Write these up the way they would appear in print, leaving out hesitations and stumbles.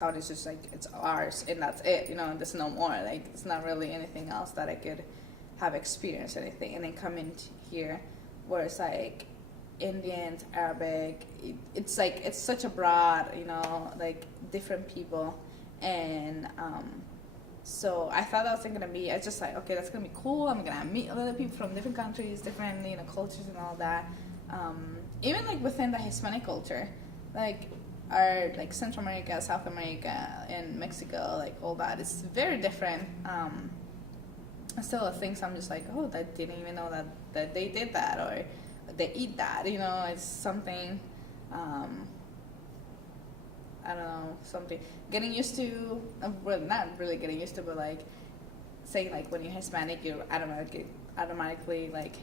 thought it's just like it's ours and that's it. There's no more. Like it's not really anything else that I could have experienced anything. And then coming here, where it's like Indians, Arabic. It's like it's such a broad, like different people, and so I thought that was gonna be. I just like okay, that's gonna be cool. I'm gonna meet other people from different countries, different cultures and all that. Even like within the Hispanic culture, like our like Central America, South America, and Mexico, like all that is very different. Still things I'm just like, oh, I didn't even know that they did that or they eat that. It's something. I don't know, something getting used to. Well, not really getting used to, but like saying like when you're Hispanic, you automatically like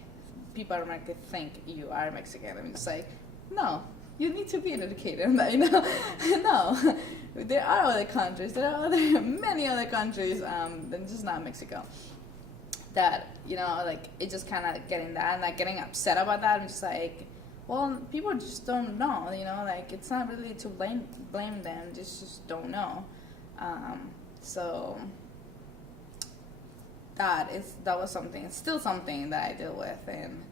people automatically think you are Mexican. I'm just like, no, you need to be educated on that. No, there are other countries. There are many other countries than just not Mexico. That like it just kind of getting that and like getting upset about that. I'm just like, well, people just don't know. Like it's not really to blame them. Just don't know. So that was something. It's still something that I deal with and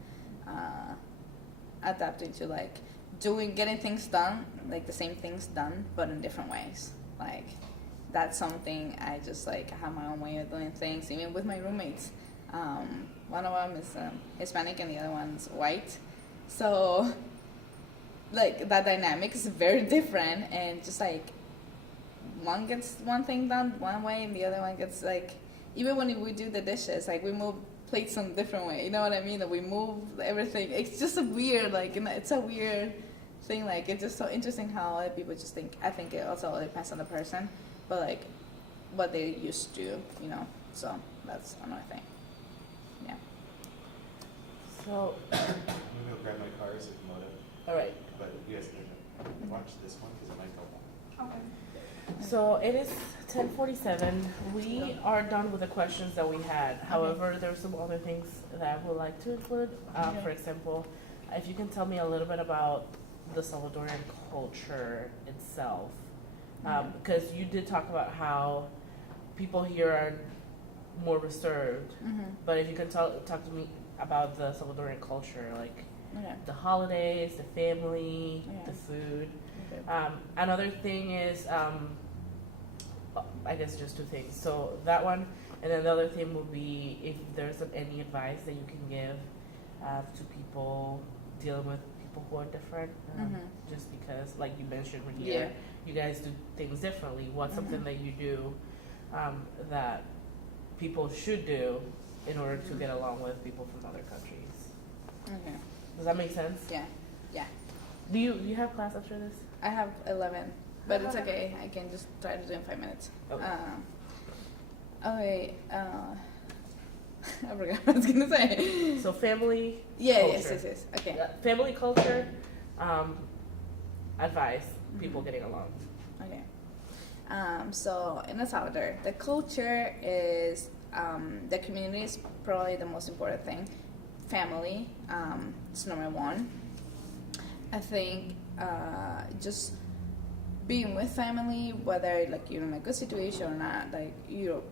adapting to like getting things done, like the same things done, but in different ways. Like that's something I just like have my own way of doing things, even with my roommates. One of them is Hispanic and the other one's white. So, like, that dynamic is very different. And just, like, one gets one thing done one way and the other one gets, like, even when we do the dishes, like, we move plates some different way. You know what I mean? That we move everything. It's just a weird, like, it's a weird thing. Like, it's just so interesting how other people just think. I think it also depends on the person. But, like, what they're used to, So, that's another thing. Yeah. So, I'm gonna go grab my car's motive. all right. But you guys can watch this one because it might go long. Okay. So it is 10:47. We are done with the questions that we had. However, there's some other things that I would like to include. For example, if you can tell me a little bit about the Salvadorian culture itself, because you did talk about how people here are more reserved. But if you can talk to me about the Salvadorian culture, like the holidays, the family, the food. Okay. Another thing is, I guess just two things. So that one, and then the other thing would be if there's any advice that you can give to people dealing with people who are different. Just because, like you mentioned here, you guys do things differently. What's something that you do that people should do in order to get along with people from other countries? Okay. Does that make sense? Yeah. Do you have class after this? I have 11, but it's okay. I can just try to do it in 5 minutes. Okay. Okay. I forgot what I was gonna say. So family. Yeah. Culture. Yes. Okay. Family culture. Advice. People getting along. Okay. So in El Salvador, the culture is the community is probably the most important thing. Family, it's number one. I think just being with family, whether like you're in a good situation or not, like you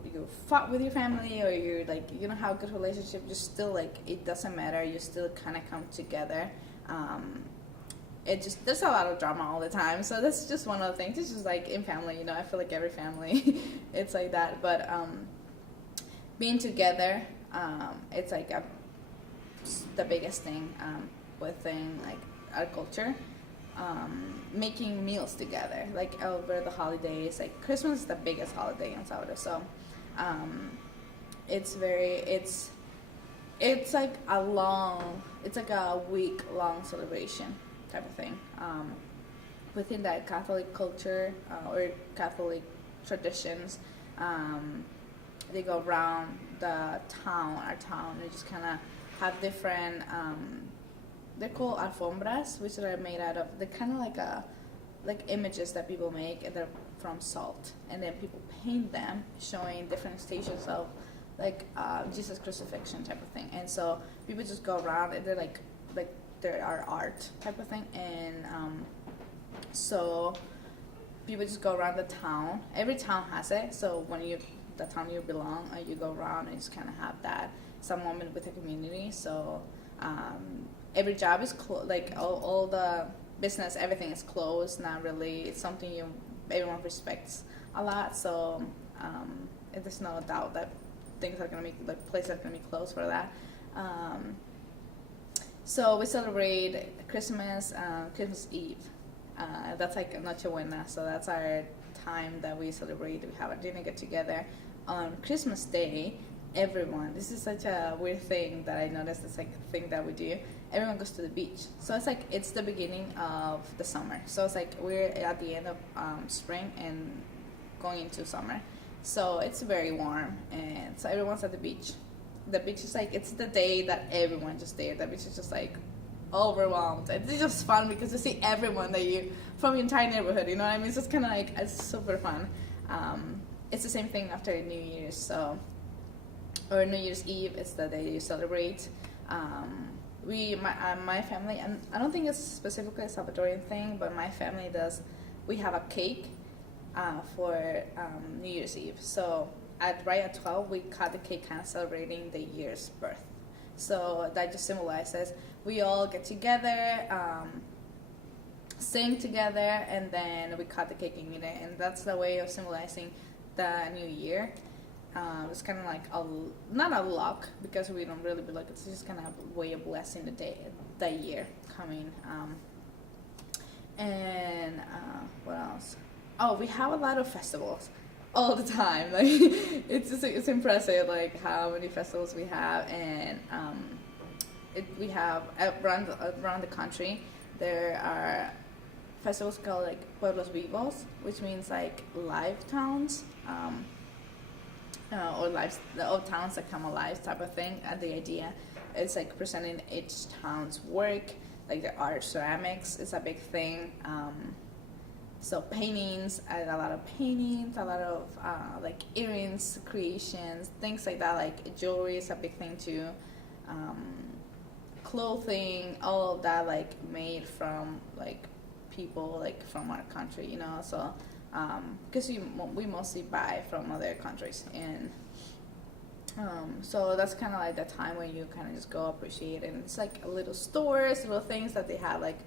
fought with your family or you're like you don't have a good relationship, you still like it doesn't matter. You still kind of come together. There's a lot of drama all the time, so that's just one of the things. It's just like in family, I feel like every family, it's like that. But being together, it's like the biggest thing within like our culture. Making meals together, like over the holidays. Like Christmas is the biggest holiday in El Salvador, so it's like a week long celebration type of thing. Within that Catholic culture or Catholic traditions, they go around our town, they just kind of have different, they're called alfombras, which are made out of, they're kind of like images that people make, and they're from salt, and then people paint them showing different stations of like Jesus crucifixion type of thing. And so people just go around and they're like there are art type of thing. And so people just go around the town. Every town has it. So when the town you belong, you go around and just kind of have that some moment with the community. So every job is like all the business, everything is closed. Not really. It's something everyone respects a lot. So there's no doubt that things are gonna like places are gonna be closed for that. So we celebrate Christmas, Christmas Eve. That's like Noche Buena, so that's our time that we celebrate. We have a dinner get together. On Christmas Day, everyone, this is such a weird thing that I noticed, it's like a thing that we do. Everyone goes to the beach. So it's like, it's the beginning of the summer. So it's like we're at the end of spring and going into summer. So it's very warm, and so everyone's at the beach. The beach is like, it's the day that everyone just there. The beach is just like overwhelmed. It's just fun because you see everyone that you from your entire neighborhood, you know what I mean? It's just kind of like, it's super fun. It's the same thing after New Year's, so, or New Year's Eve, it's the day you celebrate. My family, and I don't think it's specifically a Salvadorian thing, but my family does, we have a cake for New Year's Eve. So right at 12, we cut the cake kind of celebrating the year's birth. So that just symbolizes we all get together, sing together, and then we cut the cake and eat it. And that's the way of symbolizing the new year. It's kind of like not a luck, because we don't really believe it's just kind of a way of blessing the year coming. What else? Oh, we have a lot of festivals all the time. Like it's impressive, like how many festivals we have, and we have around the country. There are festivals called like Pueblos Vivos, which means like live towns, or towns that come alive type of thing. And the idea is like presenting each town's work, like the art, ceramics is a big thing. So paintings, a lot of like earrings creations, things like that. Like jewelry is a big thing too. Clothing, all of that, like made from like people like from our country, you know. So because we mostly buy from other countries, and so that's kind of like the time when you kind of just go appreciate it. And it's like little stores, little things that they have like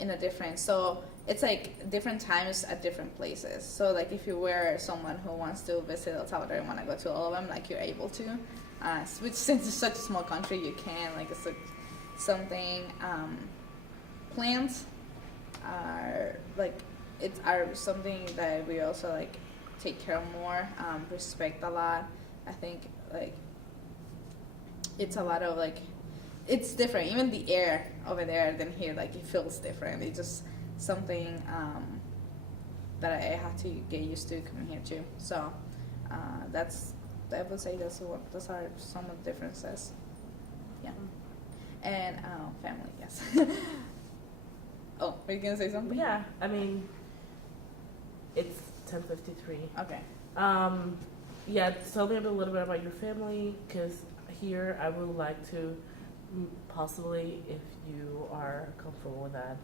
in a different, so it's like different times at different places. So like if you were someone who wants to visit El Salvador and want to go to all of them, like you're able to, which since it's such a small country, you can, like it's like something. Plants are like, are something that we also like take care of more, respect a lot. I think like it's a lot of like, it's different. Even the air over there than here, like it feels different. It's just something that I have to get used to coming here too. So I would say those are some of the differences. Yeah. And family, yes. Oh, are you gonna say something? Yeah, I mean, it's 10:53. Okay. Yeah, tell me a little bit about your family, because here I would like to possibly, if you are comfortable with that,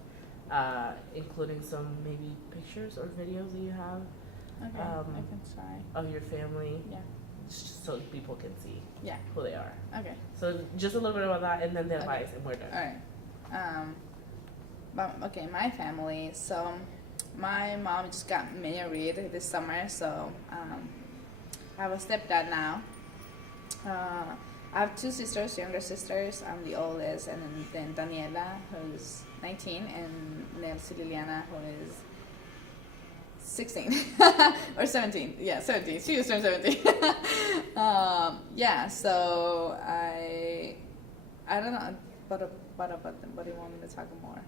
including some maybe pictures or videos that you have. Okay, I can try. Of your family. Yeah. Just so people can see. Yeah. Who they are. Okay. So just a little bit about that, and then the advice, and we're done. All right. Okay, my family. So, my mom just got married this summer. So, I have a stepdad now. I have two sisters, younger sisters. I'm the oldest, and then Daniela, who's 19, and Nelsie Liliana, who is 16 or 17. Yeah, 17. She was turned 17. Yeah. So I don't know. What about them? What do you want me to talk more?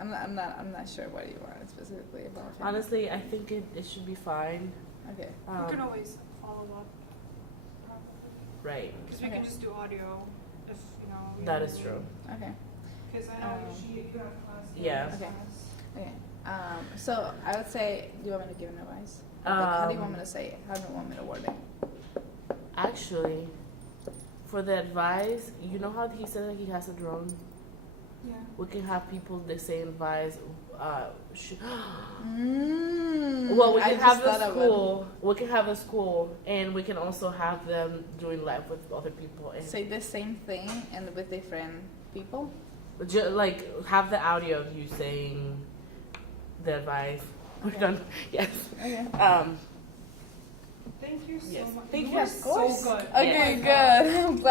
I'm not sure what you want specifically about. Family. Honestly, I think it should be fine. Okay. You can always follow up. Right. Because we can just do audio if, you know. That is true. Okay. Because I know you have class. Yeah. Okay. Okay. So I would say, do you want me to give an advice? Like, how do you want me to say it? How do you want me to word it? Actually, for the advice, you know how he said that he has a drone? Yeah. We can have people that say advice Well, we I can just have thought the of it. school. We can have the school, and we can also have them doing live with other people, and Say the same thing and with different people. like have the audio of you saying the advice. We're done. Yes. Okay. Thank you so Yes. much. Thank You you. were Of so course. good. Okay, good. I'm glad.